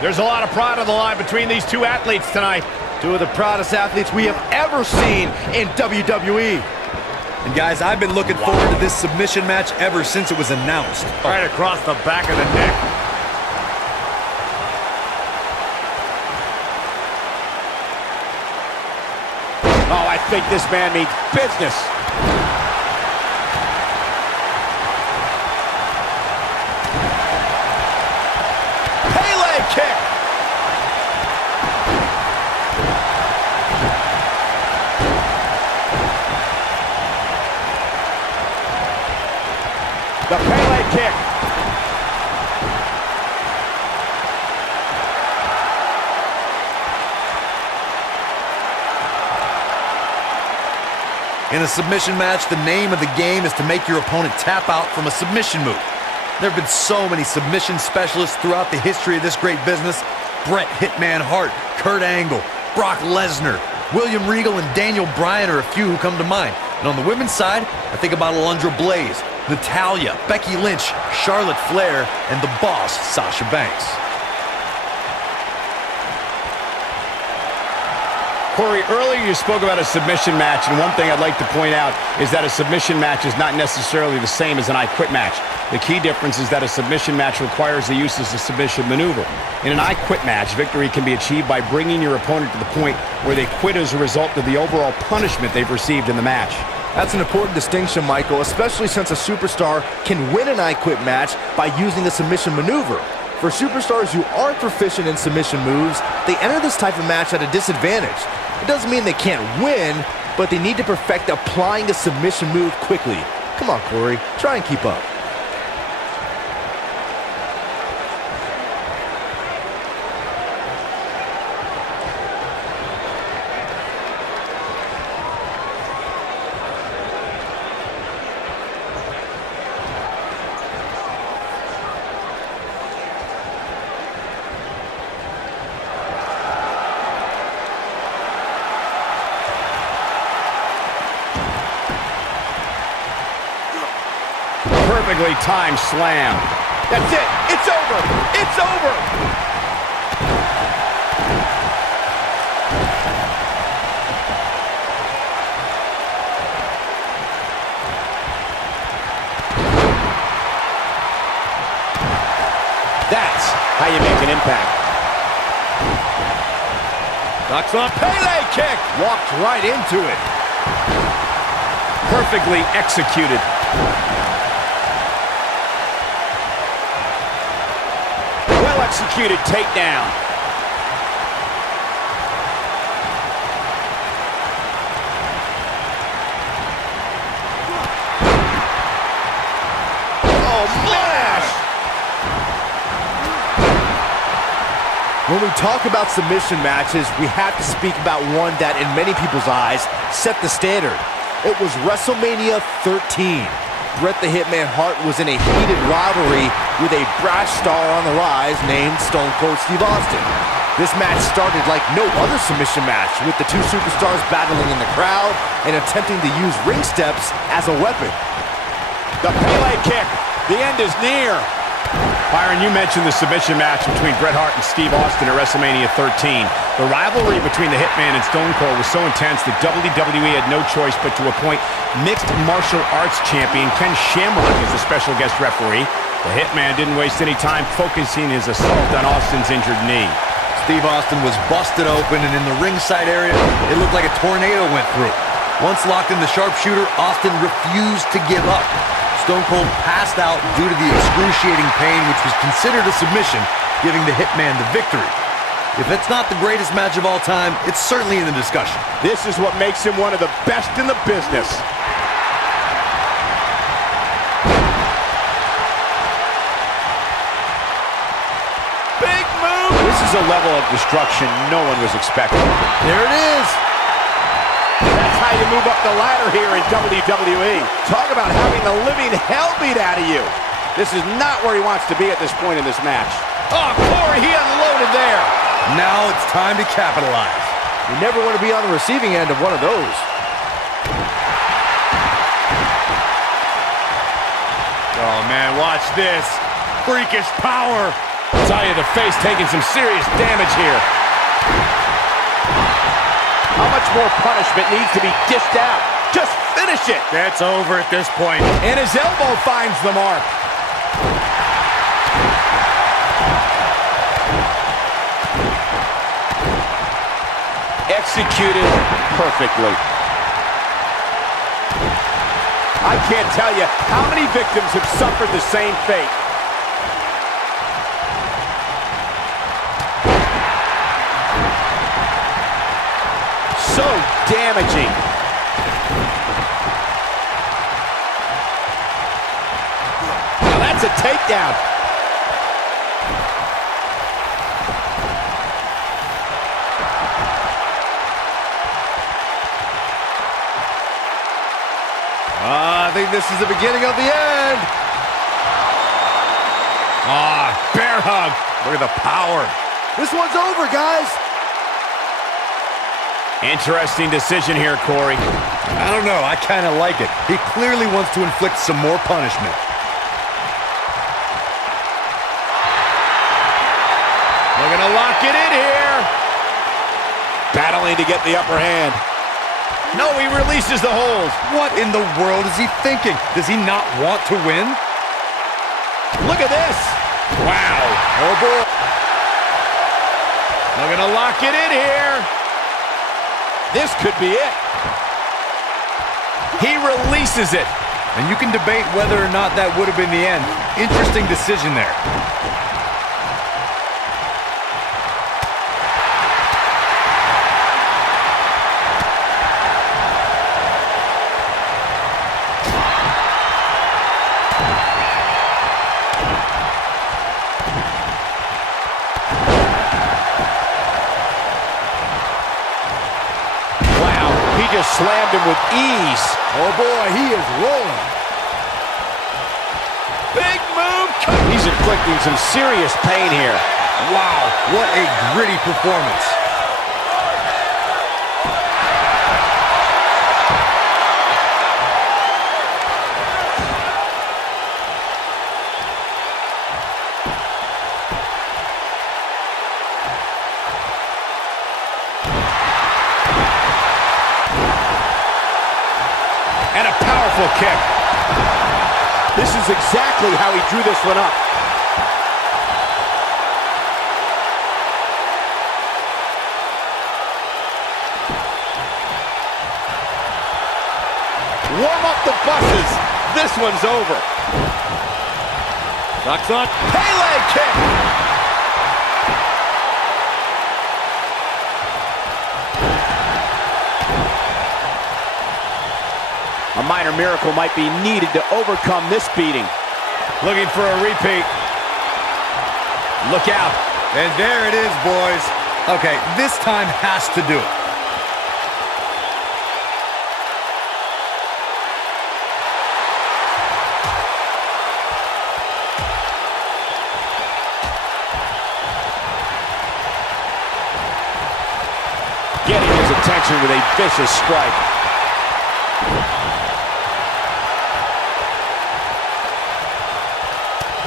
There's a lot of pride on the line between these two athletes tonight. Two of the proudest athletes we have ever seen in WWE. And guys, I've been looking forward to this submission match ever since it was announced. Right across the back of the neck. Oh, I think this man means business. Pele kick. The Pele kick. In a submission match, the name of the game is to make your opponent tap out from a submission move. There have been so many submission specialists throughout the history of this great business. Bret Hitman Hart, Kurt Angle, Brock Lesnar, William Regal, and Daniel Bryan are a few who come to mind. And on the women's side, I think about Alundra Blaze, Natalya, Becky Lynch, Charlotte Flair, and the boss, Sasha Banks. Corey, earlier you spoke about a submission match, and one thing I'd like to point out is that a submission match is not necessarily the same as an I Quit match. The key difference is that a submission match requires the use of a submission maneuver. In an I Quit match, victory can be achieved by bringing your opponent to the point where they quit as a result of the overall punishment they've received in the match. That's an important distinction, Michael, especially since a superstar can win an I Quit match by using a submission maneuver. For superstars who aren't proficient in submission moves, they enter this type of match at a disadvantage. It doesn't mean they can't win, but they need to perfect applying a submission move quickly. Come on, Corey, try and keep up. Perfectly timed slam. That's it. It's over. It's over. That's how you make an impact. Knocks on Pele kick. Walked right into it. Perfectly executed. Executed takedown. Oh, smash! When we talk about submission matches, we have to speak about one that, in many people's eyes, set the standard. It was WrestleMania 13. Bret the Hitman Hart was in a heated rivalry with a brash star on the rise named Stone Cold Steve Austin. This match started like no other submission match, with the two superstars battling in the crowd and attempting to use ring steps as a weapon. The Pele kick. The end is near. Byron, you mentioned the submission match between Bret Hart and Steve Austin at WrestleMania 13. The rivalry between the Hitman and Stone Cold was so intense that WWE had no choice but to appoint mixed martial arts champion Ken Shamrock as the special guest referee. The Hitman didn't waste any time focusing his assault on Austin's injured knee. Steve Austin was busted open, and in the ringside area, it looked like a tornado went through. Once locked in the sharpshooter, Austin refused to give up. Stone Cold passed out due to the excruciating pain, which was considered a submission, giving the Hitman the victory. If it's not the greatest match of all time, it's certainly in the discussion. This is what makes him one of the best in the business. Big move! This is a level of destruction no one was expecting. There it is. That's how you move up the ladder here in WWE. Talk about having the living hell beat out of you. This is not where he wants to be at this point in this match. Oh, Corey, he unloaded there. Now it's time to capitalize. You never want to be on the receiving end of one of those. Oh, man, watch this. Freakish power. I'll tell you, the face taking some serious damage here. How much more punishment needs to be dished out? Just finish it. It's over at this point. And his elbow finds the mark. Executed perfectly. I can't tell you how many victims have suffered the same fate. So damaging. Now that's a takedown. I think this is the beginning of the end. Bear hug. Look at the power. This one's over, guys. Interesting decision here, Corey. I don't know. I kind of like it. He clearly wants to inflict some more punishment. Looking to lock it in here. Battling to get the upper hand. No, he releases the hold. What in the world is he thinking? Does he not want to win? Look at this. Wow. Oh, boy. Looking to lock it in here. This could be it. He releases it. And you can debate whether or not that would have been the end. Interesting decision there. Just slammed him with ease. Oh boy, he is rolling. Big move. He's inflicting some serious pain here. Wow, what a gritty performance. And a powerful kick. This is exactly how he drew this one up. Warm up the buses. This one's over. Knocks on. Pele kick. A minor miracle might be needed to overcome this beating. Looking for a repeat. Look out. And there it is, boys. Okay, this time has to do it. Getting his attention with a vicious strike.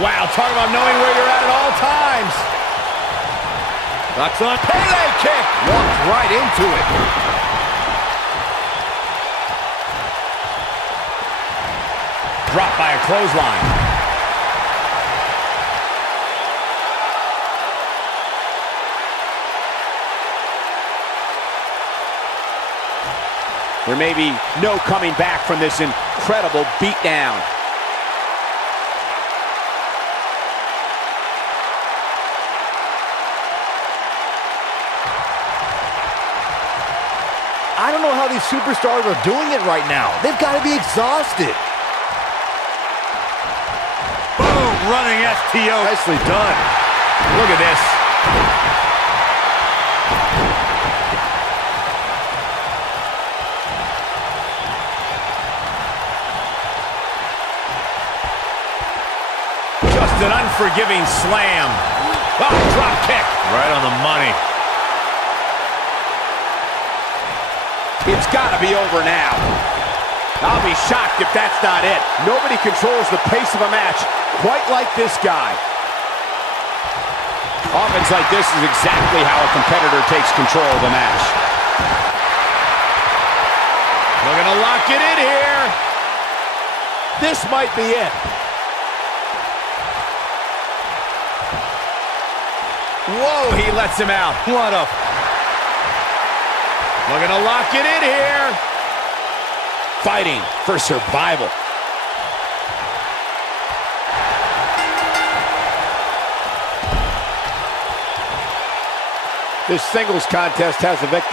Wow, talk about knowing where you're at all times. Knocks on. Pele kick. Walks right into it. Dropped by a clothesline. There may be no coming back from this incredible beatdown. I don't know how these superstars are doing it right now. They've got to be exhausted. Boom, running STO. Nicely done. Look at this. Just an unforgiving slam. Oh, drop kick. Right on the money. It's got to be over now. I'll be shocked if that's not it. Nobody controls the pace of a match quite like this guy. Offense like this is exactly how a competitor takes control of the match. Looking to lock it in here. This might be it. Whoa, he lets him out. What a... Looking to lock it in here. Fighting for survival. This singles contest has a victor.